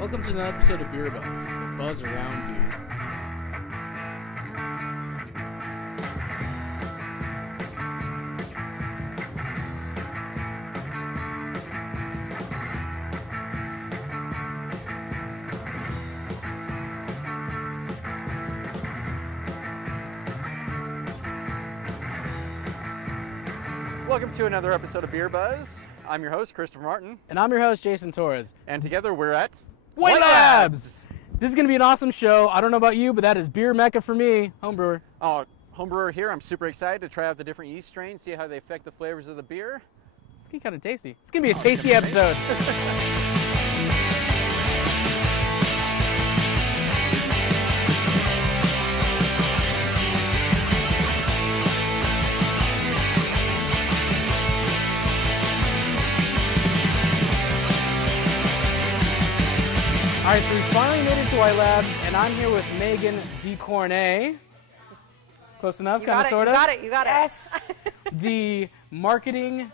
Welcome to another episode of BierBuzz, the buzz around beer. Welcome to another episode of BierBuzz. I'm your host, Christopher Martin. And I'm your host, Jason Torres. And together we're at White Labs! This is going to be an awesome show. I don't know about you, but that is beer mecca for me, homebrewer. Oh, homebrewer here. I'm super excited to try out the different yeast strains, see how they affect the flavors of the beer. It's going to be kind of tasty. It's going to be a tasty episode. All right, so we finally made it to White Labs, and I'm here with Megan DeCornay. Close enough, kind of, sort of. You got it, you got it. Yes! The marketing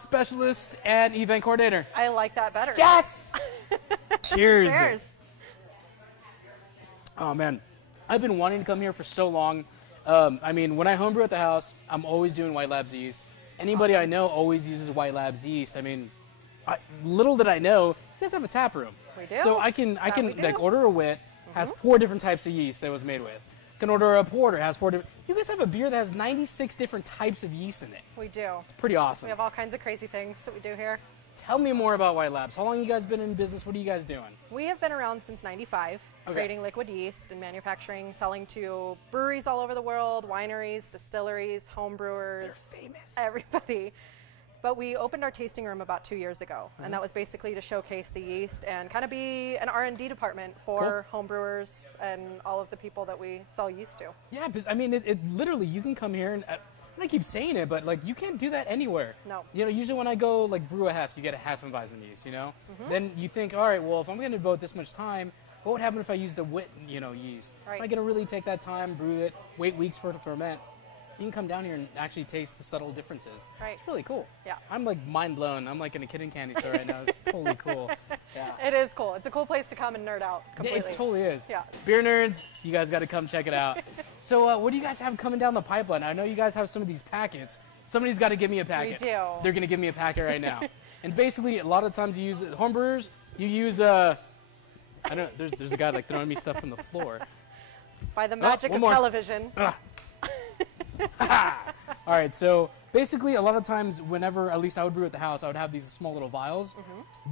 specialist and event coordinator. I like that better. Yes! Cheers. Cheers. Oh, man. I've been wanting to come here for so long. I mean, when I homebrew at the house, I'm always doing White Labs yeast. Anybody I know always uses White Labs yeast. I mean, little did I know, you guys have a tap room. We do. So I can like order a wit, has 4 different types of yeast that it was made with. Can order a porter, has 4 different. You guys have a beer that has 96 different types of yeast in it. We do. It's pretty awesome. We have all kinds of crazy things that we do here. Tell me more about White Labs. How long you guys been in business? What are you guys doing? We have been around since '95, creating liquid yeast and manufacturing, selling to breweries all over the world, wineries, distilleries, home brewers. They're famous. Everybody. But we opened our tasting room about 2 years ago, and that was basically to showcase the yeast and kind of be an R&D department for home brewers and all of the people that we sell yeast to. Yeah, because I mean, it literally, you can come here and I keep saying it, but like you can't do that anywhere. No. You know, usually when I go like brew a hef, you get a half and Weizen yeast, you know? Then you think, all right, well, if I'm going to devote this much time, what would happen if I used a wit, yeast? Right. Am I going to really take that time, brew it, wait weeks for it to ferment? You can come down here and actually taste the subtle differences. Right. It's really cool. Yeah. I'm like mind blown. I'm like in a kid and candy store right now. It's totally cool. Yeah. It is cool. It's a cool place to come and nerd out completely. It totally is. Yeah. Beer nerds, you guys got to come check it out. So what do you guys have coming down the pipeline? I know you guys have some of these packets. Somebody's got to give me a packet. We do. They're going to give me a packet right now. And basically, a lot of times you use homebrewers, you use I don't know, there's a guy like throwing me stuff from the floor. By the magic of more. television. All right, so basically a lot of times whenever, at least I would brew at the house, I would have these small little vials.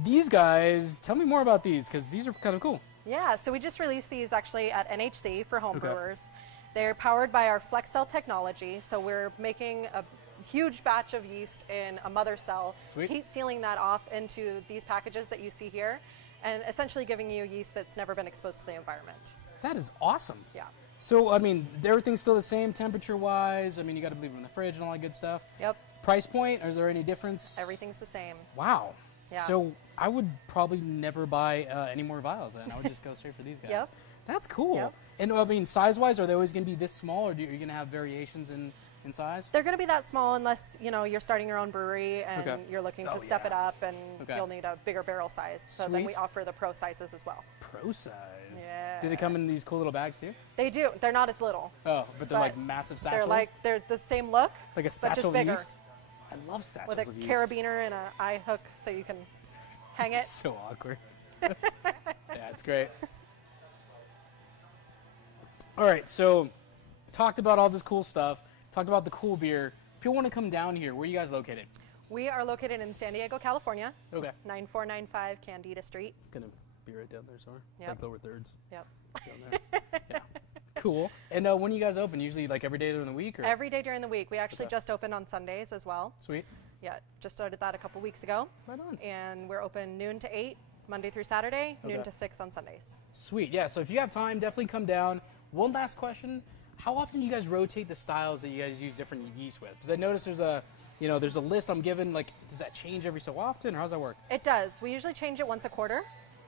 These guys, tell me more about these, because these are kind of cool. Yeah, so we just released these actually at NHC for home brewers. They're powered by our flex cell technology, so we're making a huge batch of yeast in a mother cell, heat sealing that off into these packages that you see here, and essentially giving you yeast that's never been exposed to the environment. That is awesome. Yeah. So, I mean, everything's still the same temperature-wise? I mean, you got to leave them in the fridge and all that good stuff? Yep. Price point, is there any difference? Everything's the same. Wow. Yeah. So, I would probably never buy any more vials then. I would just go straight for these guys. Yep. That's cool. Yep. And, I mean, size-wise, are they always going to be this small, or are you going to have variations in size? They're going to be that small unless, you're starting your own brewery and you're looking to step it up, and you'll need a bigger barrel size. So then we offer the pro sizes as well. Pro size? Yeah. Do they come in these cool little bags too? They do. They're not as little. Oh, but they're like massive satchels? They're the same look, like a but satchel just of bigger. yeast? I love satchels with a of yeast. carabiner and an eye hook so you can hang it. So awkward. Yeah, it's great. All right, so talked about all this cool stuff. Talked about the cool beer. If people want to come down here, where are you guys located? We are located in San Diego, California. Okay. 9495 Candida Street. It's going to be right down there somewhere. Yep. Like lower thirds. Yep. Down there. Yeah. Cool. And when you guys open? Usually like every day during the week? Or? Every day during the week. We actually just opened on Sundays as well. Sweet. Yeah, just started that a couple weeks ago. Right on. And we're open noon to 8, Monday through Saturday, noon to 6 on Sundays. Sweet. Yeah, so if you have time, definitely come down. One last question. How often do you guys rotate the styles that you guys use different yeast with? Because I noticed there's a, there's a list I'm given. Like, does that change every so often, or how does that work? It does. We usually change it once a quarter.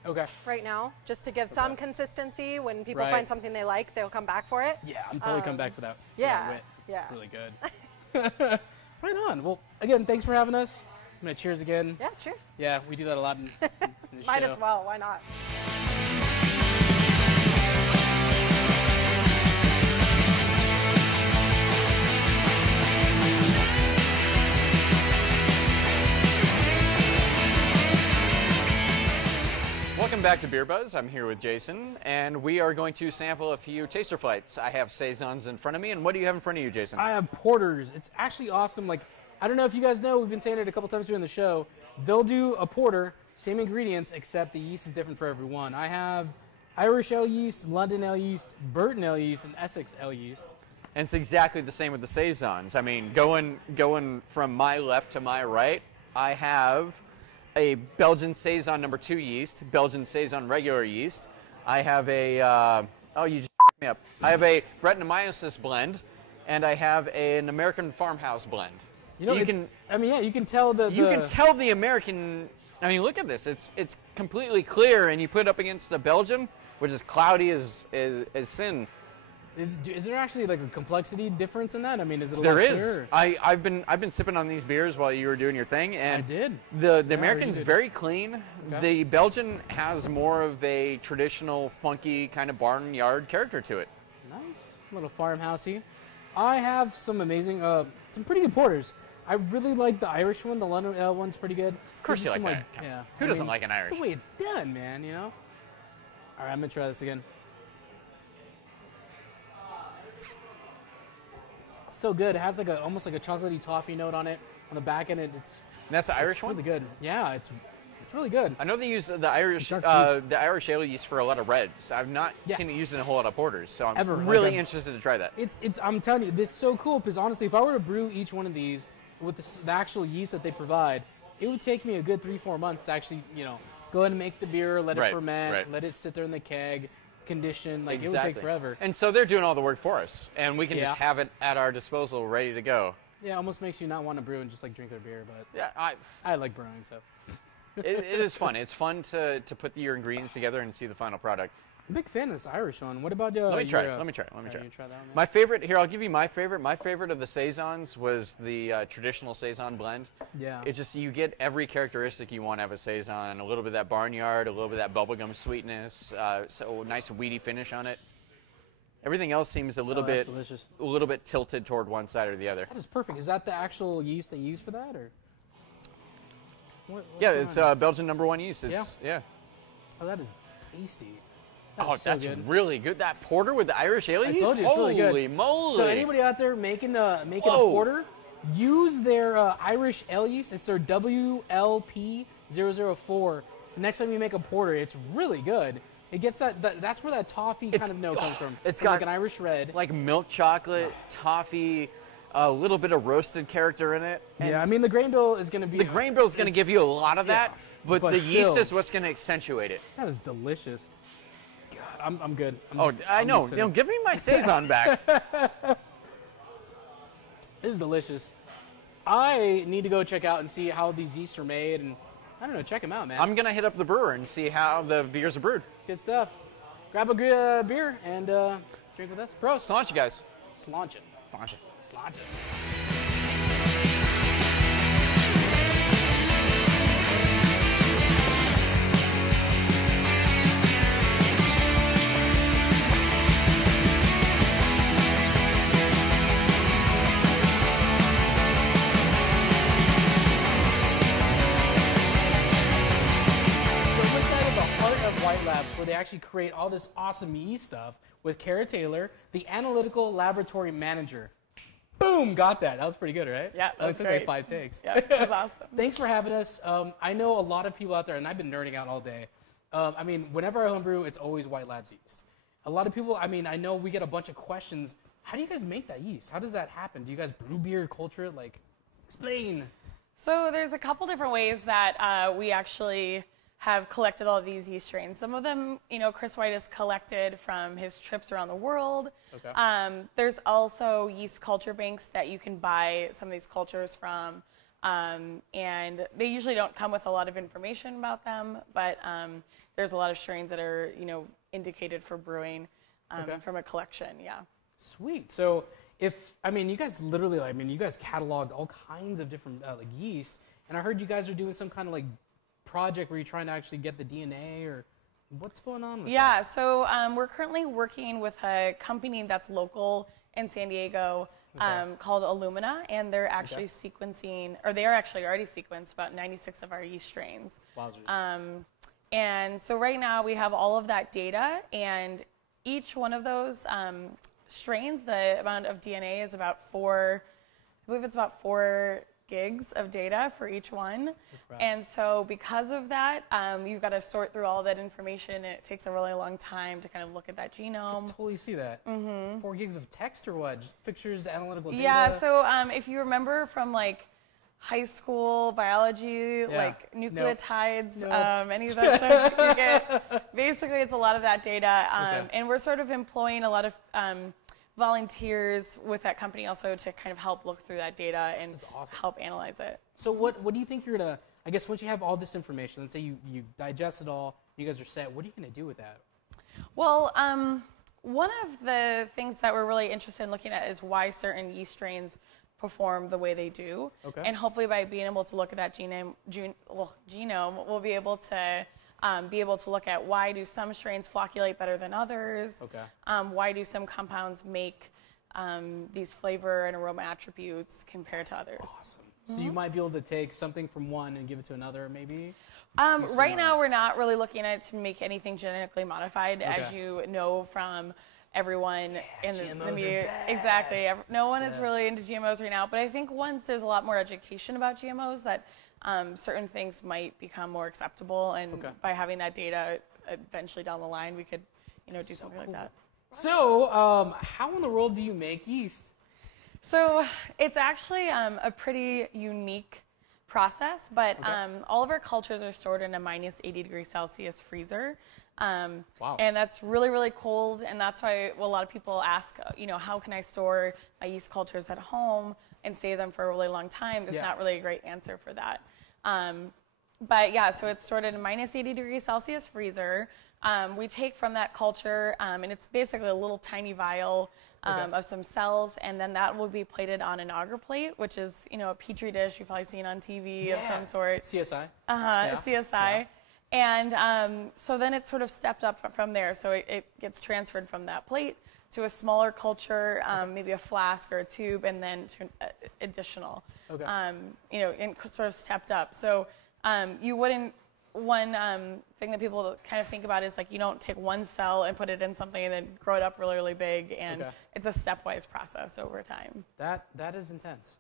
Okay. Right now, just to give some consistency. When people find something they like, they'll come back for it. Yeah, I'm totally coming back for that. Yeah. Wit. Yeah. Really good. Right on. Well, again, thanks for having us. I'm going to cheers again. Yeah, cheers. Yeah, we do that a lot in Might as well. Why not? Welcome back to BierBuzz. I'm here with Jason, and we are going to sample a few taster flights. I have saisons in front of me, and what do you have in front of you, Jason? I have porters. It's actually awesome. Like, I don't know if you guys know, we've been saying it a couple times during the show. They'll do a porter, same ingredients, except the yeast is different for everyone. I have Irish ale yeast, London ale yeast, Burton ale yeast, and Essex ale yeast. And it's exactly the same with the saisons. I mean, going from my left to my right, I have a Belgian Saison number 2 yeast, Belgian Saison regular yeast. I have a, oh, you just me up. I have a Brettanomyces blend, and I have an American Farmhouse blend. You know, you can tell you can tell the American. I mean, look at this. It's completely clear, and you put it up against the Belgian, which is cloudy as sin. Is there actually like a complexity difference in that? I mean, is it a there lot is. clearer? I've been sipping on these beers while you were doing your thing, and I did. The American's very clean. Okay. The Belgian has more of a traditional, funky kind of barnyard character to it. Nice, a little farmhousey. I have some amazing, some pretty good porters. I really like the Irish one. The London ale one's pretty good. Of course, you like that. Yeah. Who doesn't like an Irish? That's the way it's done, man. You know. All right, I'm gonna try this again. So good. It has like almost like a chocolatey toffee note on it. On the back end, it's. And that's the Irish one. Really good. Yeah, it's really good. I know they use the Irish ale yeast for a lot of reds. I've not seen it used in a whole lot of porters, so I'm really interested to try that. It's I'm telling you, this is so cool because honestly, if I were to brew each one of these with the actual yeast that they provide, it would take me a good 3-4 months to actually, go ahead and make the beer, let it ferment, let it sit there in the keg, condition. Like it would take forever. And so they're doing all the work for us, and we can just have it at our disposal, ready to go. Yeah, almost makes you not want to brew and just like drink their beer, but yeah, I like brewing, so. it is fun. It's fun to put your ingredients together and see the final product. I'm a big fan of this Irish one. What about Let me try it. You try that one, my favorite here. I'll give you my favorite. My favorite of the saisons was the traditional saison blend. Yeah. It just you get every characteristic you want out of a saison. A little bit of that barnyard, a little bit of that bubblegum sweetness. So nice weedy finish on it. Everything else seems a little bit tilted toward one side or the other. That is perfect. Is that the actual yeast they use for that, or? Yeah, it's Belgian number 1 yeast. Yeah. Oh, that is tasty. That's really good. That porter with the Irish ale yeast? I told you, it's really good. Holy moly. So anybody out there making a porter, use their Irish ale yeast. It's their WLP004. The next time you make a porter, it's really good. It gets that's where that toffee kind of note comes from. It's got like an Irish red. Like milk chocolate, toffee, a little bit of roasted character in it. And I mean, the grain bill is going to be... The grain bill is going to give you a lot of that, but the yeast is what's going to accentuate it. That is delicious. God, I'm good. I know. Give me my saison back. This is delicious. I need to go check out and see how these yeasts are made, and I don't know, check them out, man. I'm going to hit up the brewer and see how the beers are brewed. Good stuff. Grab a beer and drink with us. Bro, sláinte, you guys. Sláinte. Sláinte. Sláinte. Where they actually create all this awesome yeast stuff with Kara Taylor, the analytical laboratory manager. Boom, got that. That was pretty good, right? Yeah, that was took great. like 5 takes. Yeah, that was awesome. Thanks for having us. I know a lot of people out there, and I've been nerding out all day. I mean, whenever I homebrew, it's always White Labs yeast. A lot of people, I mean, I know we get a bunch of questions. How do you guys make that yeast? How does that happen? Do you guys brew beer, culture it? Like, explain. So there's a couple different ways that we actually have collected all of these yeast strains. Some of them, Chris White has collected from his trips around the world. Okay. There's also yeast culture banks that you can buy some of these cultures from. And they usually don't come with a lot of information about them, but there's a lot of strains that are, indicated for brewing from a collection, yeah. Sweet. So you guys literally, you guys cataloged all kinds of different yeast, and I heard you guys are doing some kind of project where you're trying to actually get the DNA, or what's going on with Yeah, that? so we're currently working with a company that's local in San Diego called Illumina, and they're actually sequencing, or they are actually already sequenced about 96 of our yeast strains. Wowzers. And so right now we have all of that data, and each one of those strains, the amount of DNA is about I believe it's about 4 gigs of data for each one. And so because of that, you've got to sort through all of that information, and it takes a really long time to kind of look at that genome. I totally see that. 4 gigs of text or what? Just pictures, analytical data? Yeah, so if you remember from like high school biology, like nucleotides, any of that stuff, you get, basically it's a lot of that data. And we're sort of employing a lot of volunteers with that company also to kind of help look through that data and help analyze it. So what do you think you're going to, I guess once you have all this information, let's say you digest it all, you guys are set, what are you going to do with that? Well, one of the things that we're really interested in looking at is why certain yeast strains perform the way they do. And hopefully by being able to look at that genome, we'll be able to look at why do some strains flocculate better than others, why do some compounds make these flavor and aroma attributes compared to others. Awesome. So you might be able to take something from one and give it to another, maybe? Right now we're not really looking at it to make anything genetically modified, as you know from everyone in the media. Exactly. No one is really into GMOs right now, but I think once there's a lot more education about GMOs, that certain things might become more acceptable, and by having that data eventually down the line, we could, do something like that. So, how in the world do you make yeast? So it's actually a pretty unique process, but all of our cultures are stored in a minus 80 degrees Celsius freezer. And that's really, really cold, and that's why a lot of people ask, how can I store my yeast cultures at home and save them for a really long time? There's not really a great answer for that. But yeah, so it's stored in a minus 80 degrees Celsius freezer. We take from that culture, and it's basically a little tiny vial of some cells, and then that will be plated on an agar plate, which is, a petri dish you've probably seen on TV of some sort. CSI. CSI. And so then it's sort of stepped up from there. So it gets transferred from that plate to a smaller culture, maybe a flask or a tube, and then to additional, and sort of stepped up. So you wouldn't, one thing that people kind of think about is like you don't take one cell and put it in something and then grow it up really, really big, and it's a stepwise process over time. That is intense.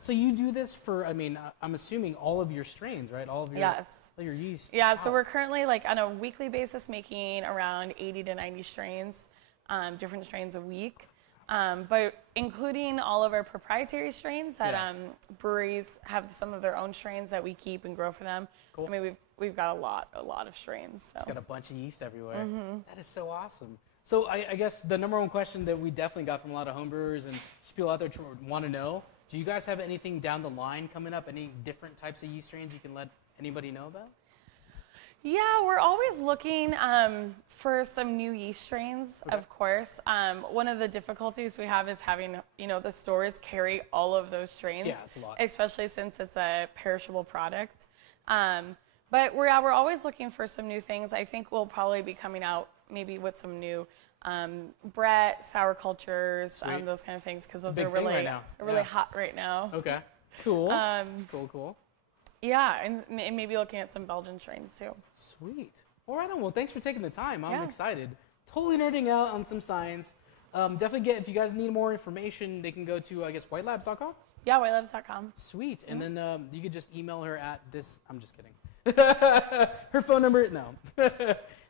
So you do this for, I'm assuming all of your strains, right? All of your all your yeast. Yeah, so we're currently like on a weekly basis making around 80 to 90 strains, different strains a week. But including all of our proprietary strains that breweries have some of their own strains that we keep and grow for them. I mean, we've got a lot of strains. So. It's got a bunch of yeast everywhere. That is so awesome. So I guess the number one question that we definitely got from a lot of homebrewers and just people out there want to know, do you guys have anything down the line coming up? Any different types of yeast strains you can let anybody know about? Yeah, we're always looking for some new yeast strains, of course. One of the difficulties we have is having, the stores carry all of those strains. Yeah, it's a lot. Especially since it's a perishable product. But we're always looking for some new things. I think we'll probably be coming out maybe with some new Brett, sour cultures, those kind of things, because those are really, hot right now. Okay, cool. Cool. Yeah, and maybe looking at some Belgian strains too. Sweet. All right, well, thanks for taking the time. I'm excited. Totally nerding out on some science. Definitely if you guys need more information, they can go to, I guess, whitelabs.com? Yeah, whitelabs.com. Sweet. And then you could just email her at this. I'm just kidding. Her phone number? No.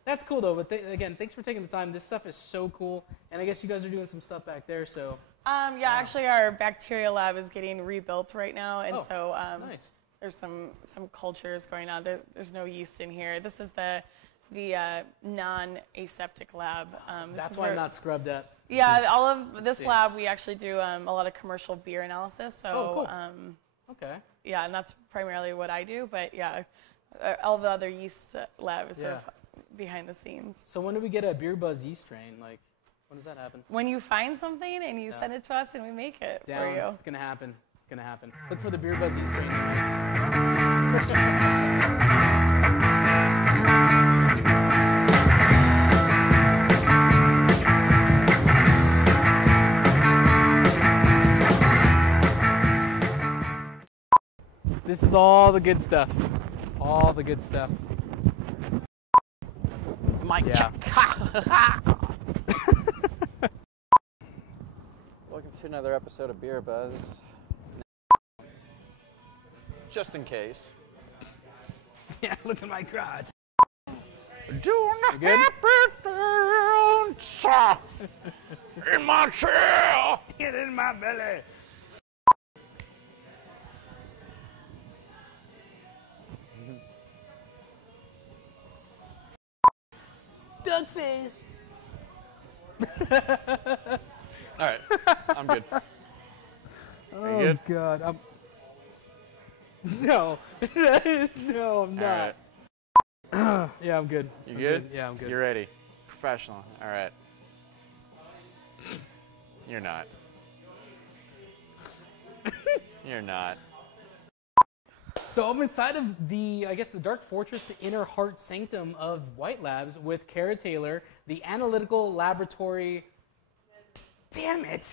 That's cool, though. But again, thanks for taking the time. This stuff is so cool. And I guess you guys are doing some stuff back there, so. Actually, our bacteria lab is getting rebuilt right now. And nice. There's some cultures going on. There's no yeast in here. This is the non-aseptic lab. That's why I'm not scrubbed up. Yeah, all of this lab, we actually do a lot of commercial beer analysis. So, okay. Yeah, and that's primarily what I do. But yeah, all the other yeast lab is sort of behind the scenes. So when do we get a BierBuzz yeast strain? Like, when does that happen? When you find something and you send it to us and we make it for you. It's gonna happen. Look for the BierBuzz yeast strain. This is all the good stuff. All the good stuff. Mike Yeah. Welcome to another episode of BierBuzz. Just in case. Yeah, look at my crotch. Doing You good? in my chair. Get in my belly. Duck face. All right, I'm good. Oh good? God, I'm. No, no, I'm not. All Yeah, I'm good. You I'm good? Yeah, I'm good. You're ready. Professional. All right. You're not. You're not. So I'm inside of the, I guess, the Dark Fortress, the inner heart sanctum of White Labs with Kara Taylor, the analytical laboratory. Damn it!